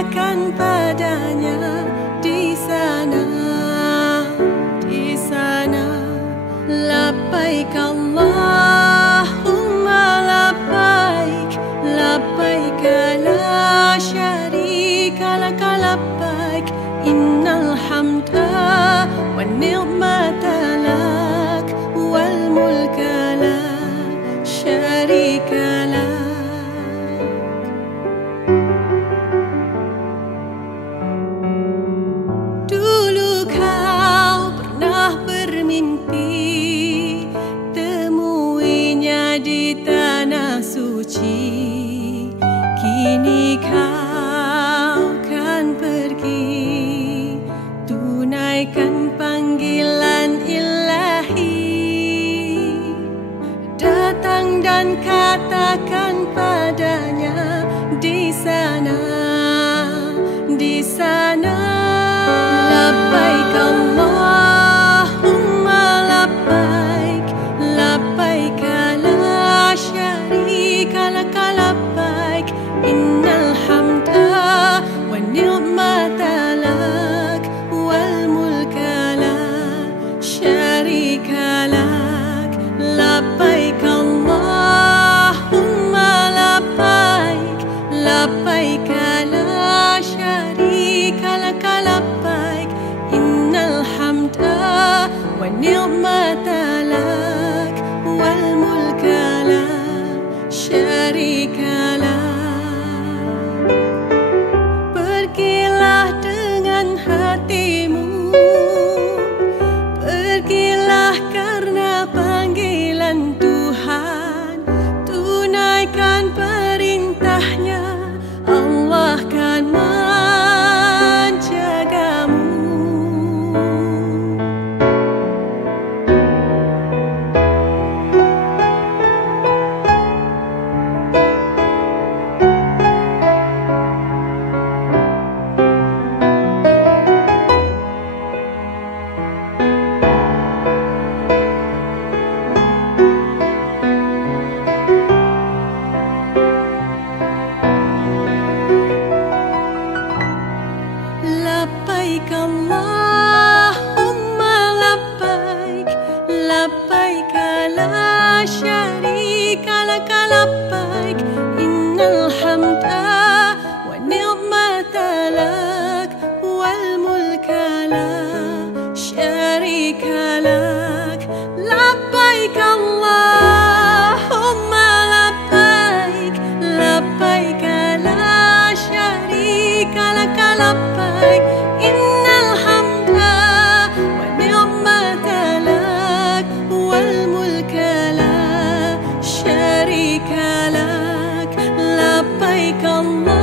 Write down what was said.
katakan padanya di sana, labbaik Allahumma labbaik, labbaik la syarika lak, labbaik innal hamda wan ni'mata lak wal mulka la syarika lak. Dulu kau pernah bermimpi temuinya di tanah suci, kini kau kan pergi tunaikan panggilan ilahi. Datang dan katakan padanya di sana, labbaik Allahumma labbaik, labbaik la syarika lak, labbaik innal hamda wan ni'mata lak wal mulka la syarika lak. Labbaik Allahumma labbaik, labbaik la syarika lak, labbaik innal hamda wan ni'mata lak wal mulka la syarika lak. Pergilah dengan hatimu, pergilah karena panggilan Tuhan, tunaikan perintahnya, Allah kan menjagamu. Labbaik Allahumma labbaik, labbaik la syarika lak, labbaik innal hamda wan ni'mata lak wal mulka la syarika lak. Labbaik Allahumma labbaik, labbaik la syarika lak, labbaik innal hamda wan ni'mata lak wal mulka la syarika lak. Labbaik Allah